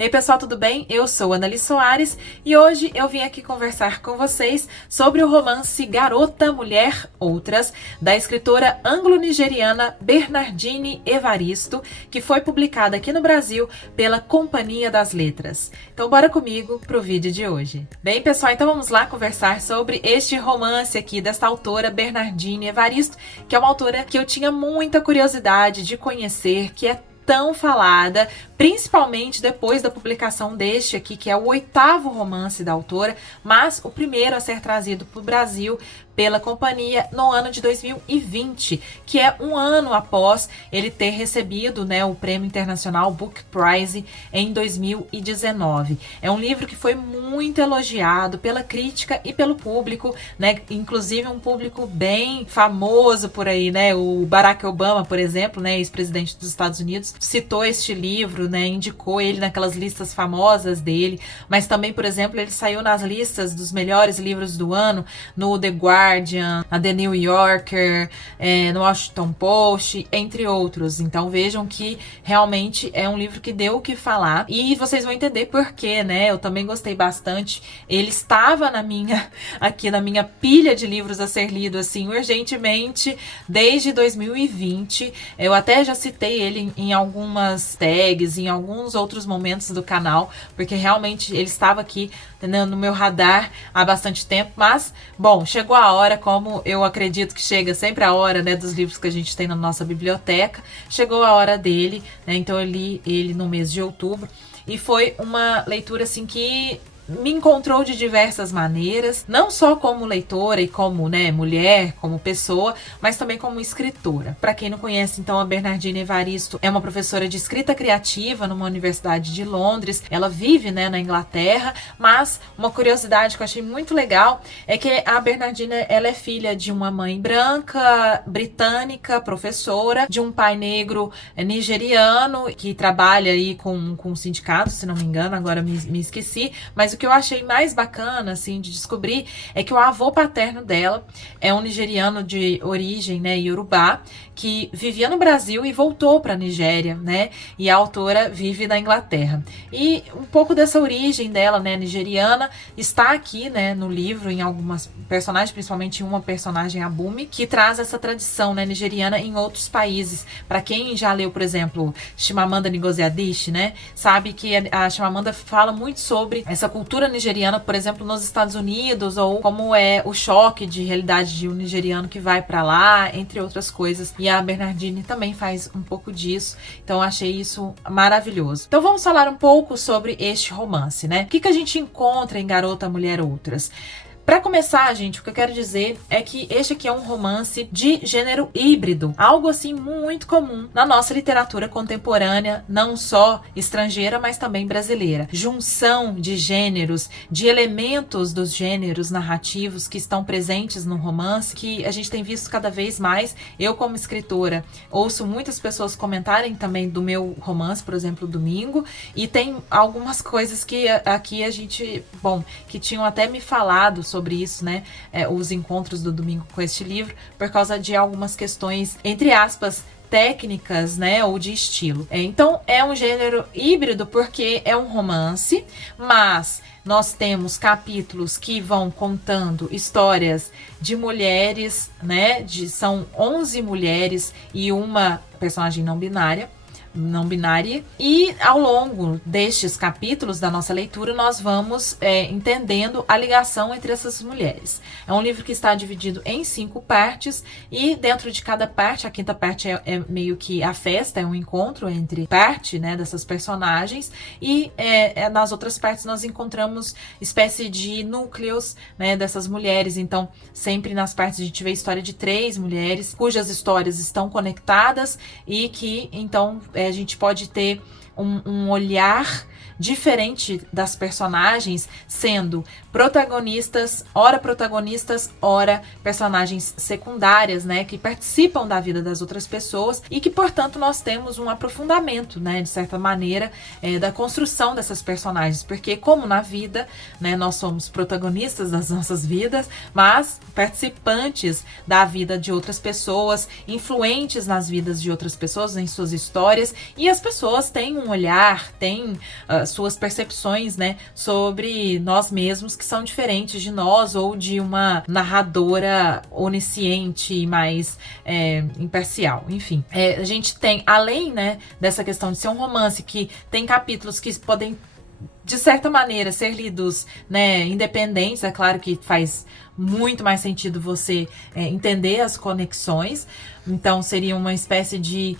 Ei pessoal, tudo bem? Eu sou Anali Soares e hoje eu vim aqui conversar com vocês sobre o romance Garota, Mulher, Outras, da escritora anglo-nigeriana Bernardine Evaristo, que foi publicada aqui no Brasil pela Companhia das Letras. Então bora comigo pro vídeo de hoje. Bem pessoal, então vamos lá conversar sobre este romance aqui desta autora Bernardine Evaristo, que é uma autora que eu tinha muita curiosidade de conhecer, que é tão falada, principalmente depois da publicação deste aqui, que é o 8º romance da autora, mas o primeiro a ser trazido para o Brasil pela companhia no ano de 2020, que é um ano após ele ter recebido, né, o Prêmio Internacional Book Prize em 2019. É um livro que foi muito elogiado pela crítica e pelo público, né, inclusive um público bem famoso por aí, né, o Barack Obama, por exemplo, né, ex-presidente dos Estados Unidos, citou este livro, né, indicou ele naquelas listas famosas dele, mas também, por exemplo, ele saiu nas listas dos melhores livros do ano, no The Guardian, na The New Yorker, no Washington Post, entre outros. Então vejam que realmente é um livro que deu o que falar e vocês vão entender por quê, né? Eu também gostei bastante. Ele estava aqui na minha pilha de livros a ser lido assim urgentemente desde 2020. Eu até já citei ele em algumas tags, em alguns outros momentos do canal, porque realmente ele estava aqui, né, no meu radar há bastante tempo, mas, bom, chegou a hora, como eu acredito que chega sempre a hora, né, dos livros que a gente tem na nossa biblioteca, chegou a hora dele, né, então eu li ele no mês de outubro, e foi uma leitura, assim, que me encontrou de diversas maneiras, não só como leitora e como, né, mulher, como pessoa, mas também como escritora. Para quem não conhece, então, a Bernardine Evaristo é uma professora de escrita criativa numa universidade de Londres. Ela vive, né, na Inglaterra, mas uma curiosidade que eu achei muito legal é que a Bernardine, ela é filha de uma mãe branca, britânica, professora, de um pai negro nigeriano, que trabalha aí com sindicatos, se não me engano, agora me esqueci, mas o que eu achei mais bacana, assim, de descobrir é que o avô paterno dela é um nigeriano de origem, né, iorubá, que vivia no Brasil e voltou para a Nigéria, né, e a autora vive na Inglaterra. E um pouco dessa origem dela, né, nigeriana, está aqui, né, no livro, em algumas personagens, principalmente uma personagem, a Bumi, que traz essa tradição, né, nigeriana em outros países. Para quem já leu, por exemplo, Chimamanda Ngozi Adichie, né, sabe que a Chimamanda fala muito sobre essa cultura nigeriana, por exemplo, nos Estados Unidos, ou como é o choque de realidade de um nigeriano que vai para lá, entre outras coisas. E a Bernardine também faz um pouco disso, então eu achei isso maravilhoso. Então vamos falar um pouco sobre este romance, né? O que a gente encontra em Garota, Mulher, Outras? Para começar, gente, o que eu quero dizer é que este aqui é um romance de gênero híbrido, algo assim muito comum na nossa literatura contemporânea, não só estrangeira, mas também brasileira. Junção de gêneros, de elementos dos gêneros narrativos que estão presentes no romance, que a gente tem visto cada vez mais. Eu, como escritora, ouço muitas pessoas comentarem também do meu romance, por exemplo, Domingo, e tem algumas coisas que aqui a gente, bom, que tinham até me falado sobre isso, né, os encontros do Domingo com este livro, por causa de algumas questões, entre aspas, técnicas, né, ou de estilo. Então, é um gênero híbrido porque é um romance, mas nós temos capítulos que vão contando histórias de mulheres, né, são 11 mulheres e uma personagem não binária, e ao longo destes capítulos da nossa leitura nós vamos entendendo a ligação entre essas mulheres. É um livro que está dividido em 5 partes e dentro de cada parte, a 5ª parte é meio que a festa, é um encontro entre parte, né, dessas personagens, e nas outras partes nós encontramos espécie de núcleos, né, dessas mulheres. Então sempre nas partes a gente vê a história de 3 mulheres cujas histórias estão conectadas e que então a gente pode ter um olhar diferente das personagens, sendo protagonistas, ora personagens secundárias, né, que participam da vida das outras pessoas e que, portanto, nós temos um aprofundamento, né, de certa maneira, da construção dessas personagens, porque como na vida, né, nós somos protagonistas das nossas vidas, mas participantes da vida de outras pessoas, influentes nas vidas de outras pessoas, em suas histórias, e as pessoas têm um olhar, têm suas percepções, né, sobre nós mesmos, que são diferentes de nós ou de uma narradora onisciente e mais imparcial. Enfim, a gente tem, além, né, dessa questão de ser um romance que tem capítulos que podem, de certa maneira, ser lidos, né, independentes. É claro que faz muito mais sentido você entender as conexões. Então seria uma espécie de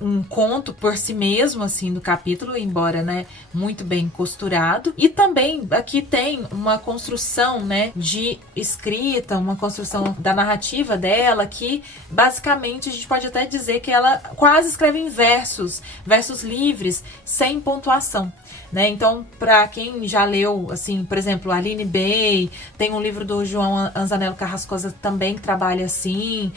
um conto por si mesmo, assim, do capítulo, embora, né, muito bem costurado. E também aqui tem uma construção, né, de escrita, uma construção da narrativa dela, que basicamente a gente pode até dizer que ela quase escreve em versos livres, sem pontuação, né? Então, para quem já leu, assim, por exemplo, Aline Bey, tem um livro do João Anzanello Carrascosa também que trabalha assim.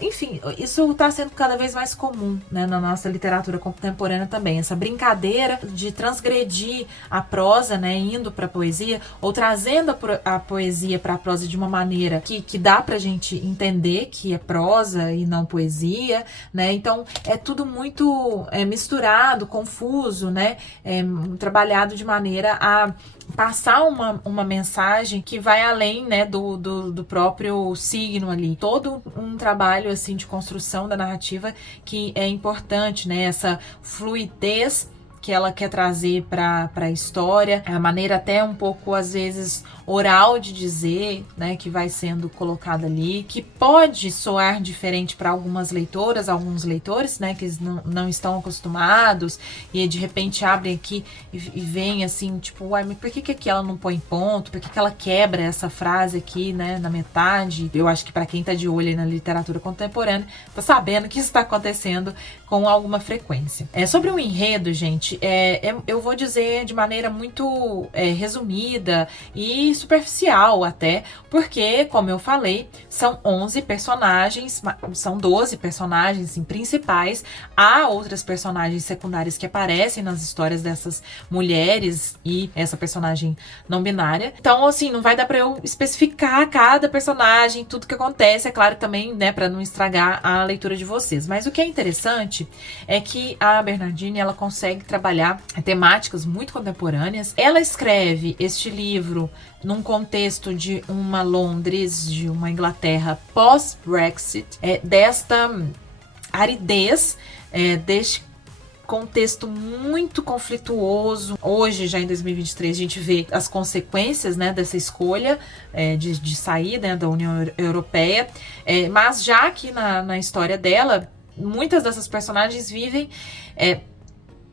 Enfim, isso está sendo cada vez mais comum, né, na nossa literatura contemporânea também. Essa brincadeira de transgredir a prosa, né, indo para a poesia, ou trazendo a poesia para a prosa de uma maneira que dá para a gente entender que é prosa e não poesia, né? Então, é tudo muito misturado, confuso, né? Trabalhado de maneira a passar uma mensagem que vai além, né, do próprio signo ali. Todo um trabalho, assim, de construção da narrativa que é importante, né? Essa fluidez que ela quer trazer para a história, a maneira até um pouco, às vezes, oral de dizer, né, que vai sendo colocada ali, que pode soar diferente para algumas leitoras, alguns leitores, né, que não estão acostumados, e de repente abrem aqui e vem assim, tipo, uai, mas por que aqui ela não põe ponto? Por que ela quebra essa frase aqui, né, na metade? Eu acho que para quem tá de olho aí na literatura contemporânea, tá sabendo que isso está acontecendo com alguma frequência. Sobre o enredo, gente, eu vou dizer de maneira muito resumida e superficial até, porque, como eu falei, são 11 personagens, são 12 personagens assim, principais. Há outras personagens secundárias que aparecem nas histórias dessas mulheres e essa personagem não binária. Então, assim, não vai dar pra eu especificar cada personagem, tudo que acontece, é claro também, né, pra não estragar a leitura de vocês. Mas o que é interessante é que a Bernardini, ela consegue trabalhar temáticas muito contemporâneas. Ela escreve este livro num contexto de uma Londres, de uma Inglaterra pós-Brexit, desta aridez, deste contexto muito conflituoso. Hoje, já em 2023, a gente vê as consequências, né, dessa escolha de sair, né, da União Europeia, mas já aqui na história dela, muitas dessas personagens vivem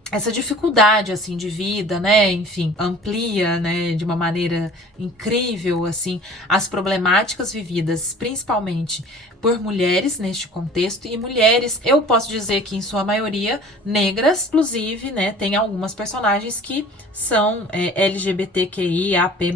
essa dificuldade, assim, de vida, né, enfim, amplia, né, de uma maneira incrível, assim, as problemáticas vividas, principalmente por mulheres neste contexto, e mulheres, eu posso dizer que em sua maioria, negras, inclusive, né, tem algumas personagens que são LGBTQIAP+.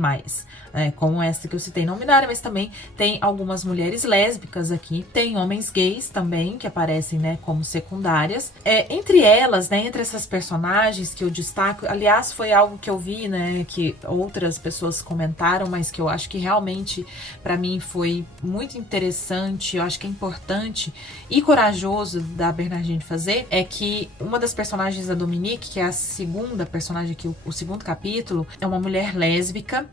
Como essa que eu citei, não binária, mas também tem algumas mulheres lésbicas aqui, tem homens gays também, que aparecem, né, como secundárias. Entre elas, né, entre essas personagens que eu destaco, aliás, foi algo que eu vi, né, que outras pessoas comentaram, mas que eu acho que realmente, para mim, foi muito interessante, eu acho que é importante e corajoso da Bernardini fazer, é que uma das personagens da Dominique, que é a segunda personagem aqui, o segundo capítulo, é uma mulher lésbica,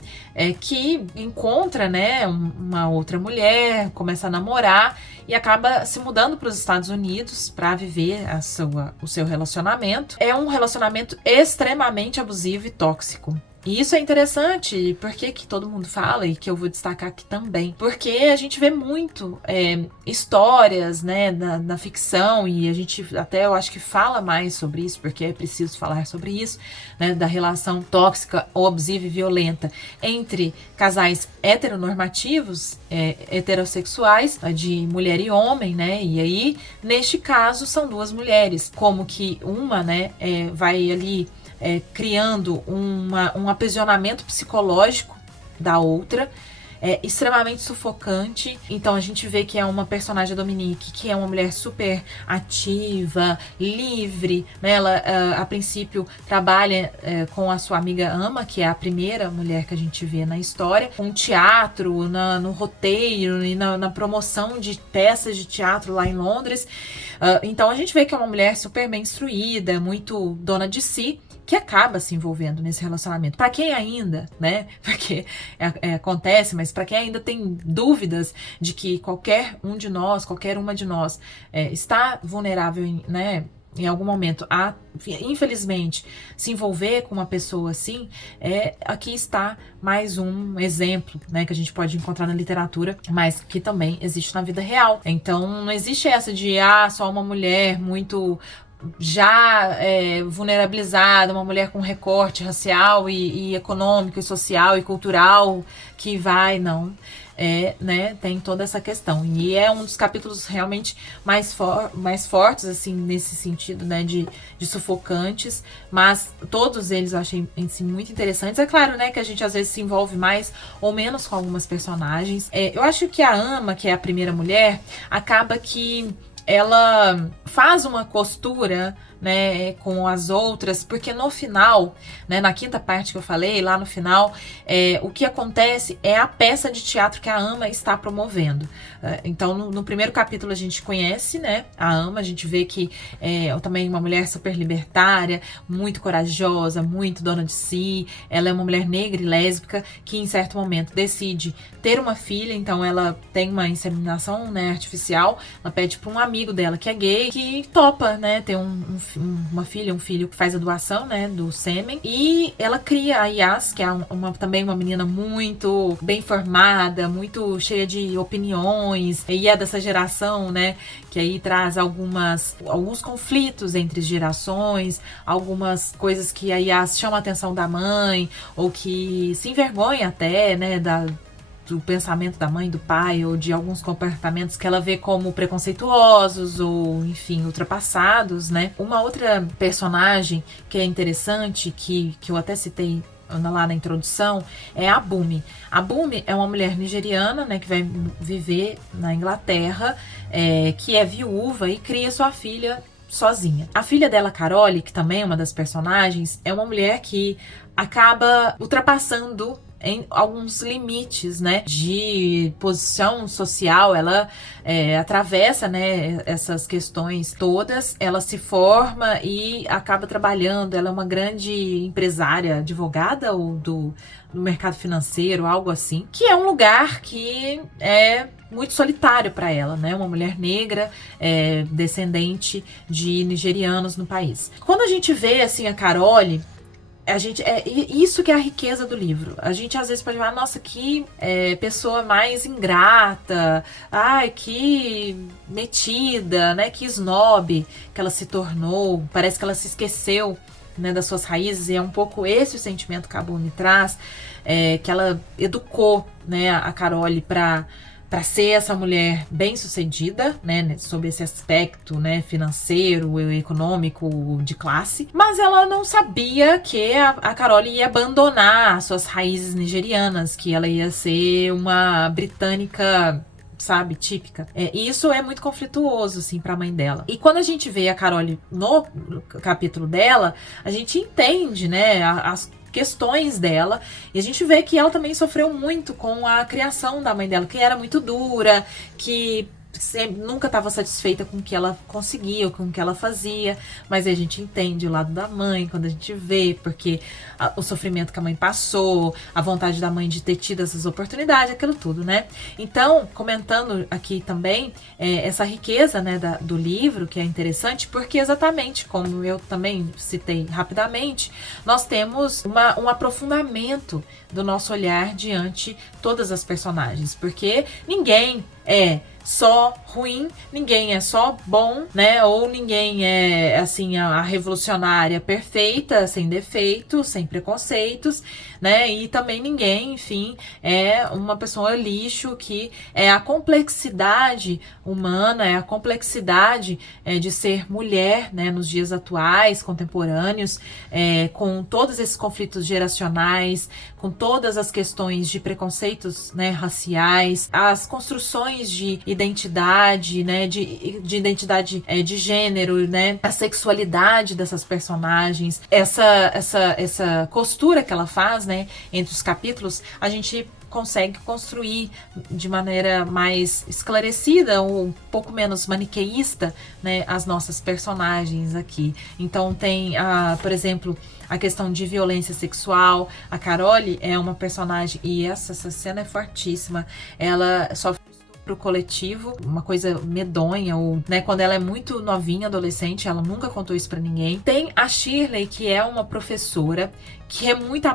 que encontra, né, uma outra mulher, começa a namorar e acaba se mudando para os Estados Unidos para viver o seu relacionamento. É um relacionamento extremamente abusivo e tóxico. E isso é interessante, porque que todo mundo fala, e que eu vou destacar aqui também, porque a gente vê muito histórias, né, na ficção, e a gente até, eu acho que fala mais sobre isso, porque é preciso falar sobre isso, né, da relação tóxica, abusiva e violenta entre casais heteronormativos, heterossexuais, de mulher e homem, né, e aí, neste caso, são duas mulheres, como que uma, né, vai ali criando um aprisionamento psicológico da outra, extremamente sufocante. Então a gente vê que é uma personagem, a Dominique, que é uma mulher super ativa, livre, né? Ela a princípio trabalha com a sua amiga Ama, que é a primeira mulher que a gente vê na história, com teatro, no roteiro e na promoção de peças de teatro lá em Londres. Então a gente vê que é uma mulher super bem instruída, muito dona de si, que acaba se envolvendo nesse relacionamento. Para quem ainda, né, porque acontece, mas para quem ainda tem dúvidas de que qualquer uma de nós está vulnerável, né, em algum momento a, infelizmente, se envolver com uma pessoa assim, aqui está mais um exemplo, né, que a gente pode encontrar na literatura, mas que também existe na vida real. Então não existe essa de só uma mulher muito já vulnerabilizada, uma mulher com recorte racial e econômico e social e cultural que vai, não. Né, tem toda essa questão. E é um dos capítulos realmente mais fortes, assim, nesse sentido, né, de sufocantes, mas todos eles eu achei assim, muito interessantes. É claro, né, que a gente às vezes se envolve mais ou menos com algumas personagens. Eu acho que a Ama, que é a primeira mulher, acaba que ela faz uma costura, né, com as outras, porque no final, né, na quinta parte que eu falei, lá no final, o que acontece é a peça de teatro que a Ama está promovendo. Então, no primeiro capítulo a gente conhece, né, a Ama, a gente vê que também uma mulher super libertária, muito corajosa, muito dona de si, ela é uma mulher negra e lésbica que em certo momento decide ter uma filha, então ela tem uma inseminação, né, artificial, ela pede para um amigo dela que é gay, que topa, né, ter uma filha, um filho que faz a doação, né, do sêmen, e ela cria a Yas, que é também uma menina muito bem formada, muito cheia de opiniões, e é dessa geração, né, que aí traz alguns conflitos entre gerações, algumas coisas que a Yas chama a atenção da mãe, ou que se envergonha até, né, do pensamento da mãe, do pai, ou de alguns comportamentos que ela vê como preconceituosos ou, enfim, ultrapassados, né? Uma outra personagem que é interessante, que eu até citei lá na introdução, é a Bumi. A Bumi é uma mulher nigeriana, né, que vai viver na Inglaterra, que é viúva e cria sua filha sozinha. A filha dela, Carole, que também é uma das personagens, é uma mulher que acaba ultrapassando em alguns limites, né, de posição social. Ela atravessa, né, essas questões todas, ela se forma e acaba trabalhando, ela é uma grande empresária, advogada ou do mercado financeiro, algo assim, que é um lugar que é muito solitário para ela, né, uma mulher negra, descendente de nigerianos no país. Quando a gente vê, assim, a Carole, isso que é a riqueza do livro. A gente às vezes pode falar, nossa, que pessoa mais ingrata, ai, que metida, né, que snob que ela se tornou, parece que ela se esqueceu, né, das suas raízes, e é um pouco esse o sentimento que a Bumi traz, que ela educou, né, a Carole para ser essa mulher bem-sucedida, né, sob esse aspecto, né, financeiro, econômico, de classe. Mas ela não sabia que a Carole ia abandonar suas raízes nigerianas, que ela ia ser uma britânica, sabe, típica. E isso é muito conflituoso, assim, pra mãe dela. E quando a gente vê a Carole no capítulo dela, a gente entende, né, as questões dela, e a gente vê que ela também sofreu muito com a criação da mãe dela, que era muito dura, que nunca estava satisfeita com o que ela conseguia, com o que ela fazia, mas aí a gente entende o lado da mãe quando a gente vê, porque o sofrimento que a mãe passou, a vontade da mãe de ter tido essas oportunidades, aquilo tudo, né? Então, comentando aqui também essa riqueza, né, do livro, que é interessante, porque exatamente como eu também citei rapidamente, nós temos um aprofundamento do nosso olhar diante todas as personagens, porque ninguém é só ruim, ninguém é só bom, né? Ou ninguém é, assim, a revolucionária perfeita, sem defeitos, sem preconceitos, né? E também ninguém, enfim, é uma pessoa lixo, que é a complexidade humana, é a complexidade de ser mulher, né? Nos dias atuais, contemporâneos, com todos esses conflitos geracionais, com todas as questões de preconceitos, né, raciais, as construções questões de identidade, né, de identidade de gênero, né, a sexualidade dessas personagens, essa costura que ela faz, né, entre os capítulos, a gente consegue construir de maneira mais esclarecida ou um pouco menos maniqueísta, né, as nossas personagens aqui. Então tem, por exemplo, a questão de violência sexual. A Carole é uma personagem, e essa cena é fortíssima, ela sofre pro coletivo, uma coisa medonha, ou, né, quando ela é muito novinha, adolescente, ela nunca contou isso pra ninguém. Tem a Shirley, que é uma professora que é muito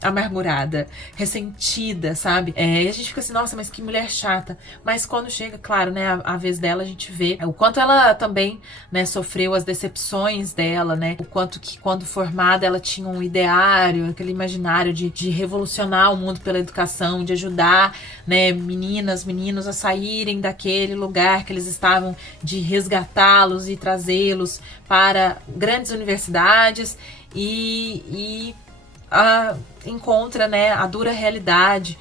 amargurada, ressentida, sabe? E a gente fica assim, nossa, mas que mulher chata. Mas quando chega, claro, né, a vez dela, a gente vê o quanto ela também, né, sofreu as decepções dela, né? O quanto que quando formada ela tinha um ideário, aquele imaginário de revolucionar o mundo pela educação, de ajudar, né, meninos a saírem daquele lugar que eles estavam, de resgatá-los e trazê-los para grandes universidades. E encontra, né, a dura realidade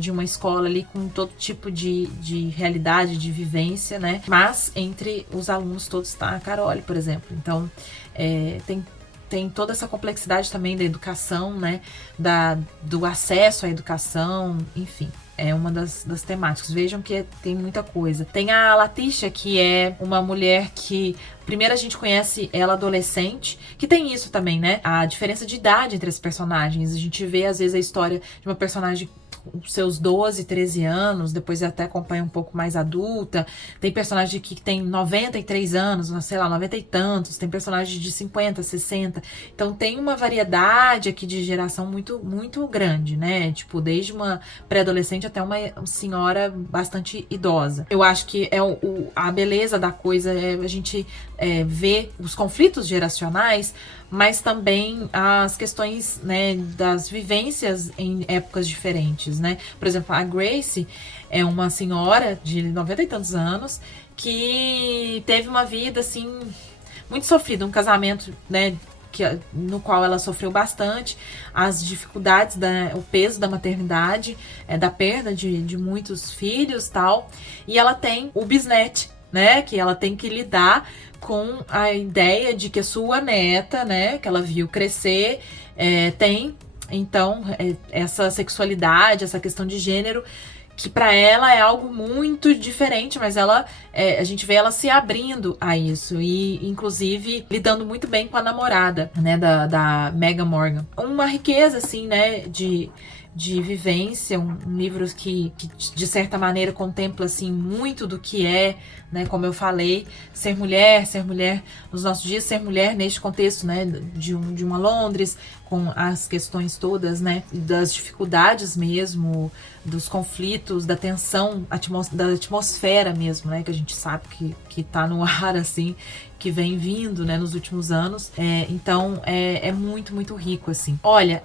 de uma escola ali com todo tipo de realidade, de vivência, né? Mas entre os alunos todos está a Carole, por exemplo. Então, tem toda essa complexidade também da educação, né? Do acesso à educação, enfim. É uma das temáticas. Vejam que tem muita coisa. Tem a Latisha, que é uma mulher que... Primeiro a gente conhece ela adolescente, que tem isso também, né? A diferença de idade entre as personagens. A gente vê, às vezes, a história de uma personagem com seus 12, 13 anos, depois até acompanha um pouco mais adulta. Tem personagem que tem 93 anos, sei lá, 90 e tantos. Tem personagem de 50, 60. Então tem uma variedade aqui de geração muito, muito grande, né? Tipo, desde uma pré-adolescente até uma senhora bastante idosa. Eu acho que a beleza da coisa é a gente ver os conflitos geracionais, mas também as questões, né, das vivências em épocas diferentes, né? Por exemplo, a Grace é uma senhora de 90 e tantos anos que teve uma vida, assim, muito sofrida, um casamento, né, no qual ela sofreu bastante, as dificuldades, o peso da maternidade, da perda de muitos filhos, tal, e ela tem o bisnet, né, que ela tem que lidar com a ideia de que a sua neta, né, que ela viu crescer, tem, então, essa sexualidade, essa questão de gênero, que para ela é algo muito diferente, mas a gente vê ela se abrindo a isso e, inclusive, lidando muito bem com a namorada, né, da Megan Morgan. Uma riqueza, assim, né, de vivência, um livro que, de certa maneira, contempla, assim, muito do que né, como eu falei, ser mulher nos nossos dias, ser mulher neste contexto, né, de uma Londres, com as questões todas, né, das dificuldades mesmo, dos conflitos, da tensão, da atmosfera mesmo, né, que a gente sabe que tá no ar, assim, que vem vindo, né, nos últimos anos. Então, é muito, muito rico, assim. Olha,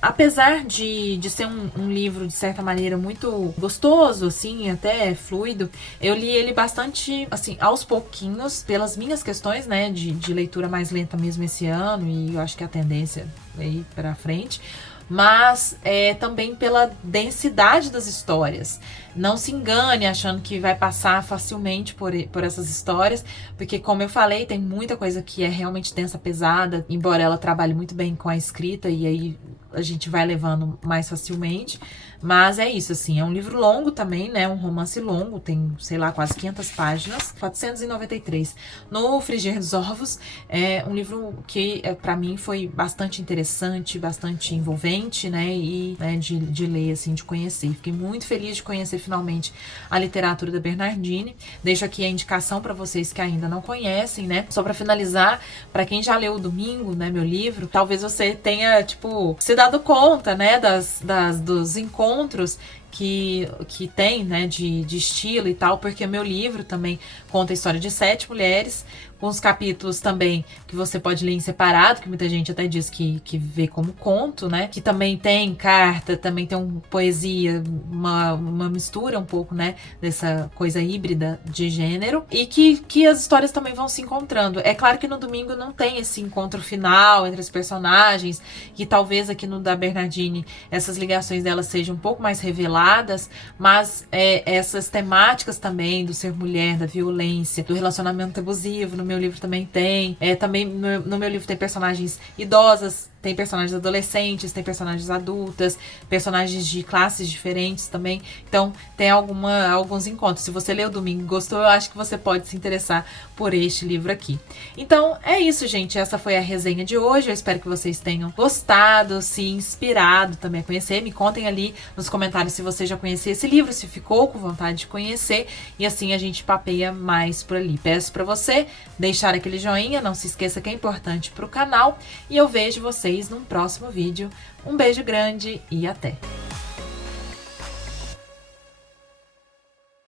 apesar de ser um livro, de certa maneira, muito gostoso, assim, até fluido, eu li ele bastante, assim, aos pouquinhos, pelas minhas questões, né, de leitura mais lenta mesmo esse ano, e eu acho que a tendência é ir pra frente, mas também pela densidade das histórias. Não se engane achando que vai passar facilmente por essas histórias, porque, como eu falei, tem muita coisa que é realmente densa, pesada, embora ela trabalhe muito bem com a escrita, e aí a gente vai levando mais facilmente. Mas é isso, assim, é um livro longo também, né, um romance longo, tem, sei lá, quase 500 páginas, 493. No Frigir dos Ovos, é um livro que, pra mim, foi bastante interessante, bastante envolvente, né, e né, de ler, assim, de conhecer. Fiquei muito feliz de conhecer, finalmente, a literatura da Bernardini. Deixo aqui a indicação para vocês que ainda não conhecem, né, só para finalizar, para quem já leu o Domingo, né, meu livro, talvez você tenha, tipo, se dado conta, né, dos encontros que tem, né, de estilo e tal, porque meu livro também conta a história de 7 mulheres alguns capítulos também que você pode ler em separado, que muita gente até diz que vê como conto, né? Que também tem carta, também tem poesia, uma mistura um pouco, né? Dessa coisa híbrida de gênero. E que as histórias também vão se encontrando. É claro que no domingo não tem esse encontro final entre as personagens, que talvez aqui no da Bernardini essas ligações delas sejam um pouco mais reveladas, mas essas temáticas também do ser mulher, da violência, do relacionamento abusivo, no meu livro também tem. Também no meu livro tem personagens idosas, tem personagens adolescentes, tem personagens adultas, personagens de classes diferentes também. Então, tem alguns encontros. Se você leu domingo e gostou, eu acho que você pode se interessar por este livro aqui. Então, é isso, gente. Essa foi a resenha de hoje. Eu espero que vocês tenham gostado, se inspirado também a conhecer. Me contem ali nos comentários se você já conhecia esse livro, se ficou com vontade de conhecer. E assim a gente papeia mais por ali. Peço para você deixar aquele joinha. Não se esqueça que é importante para o canal. E eu vejo vocês num próximo vídeo. Um beijo grande e até!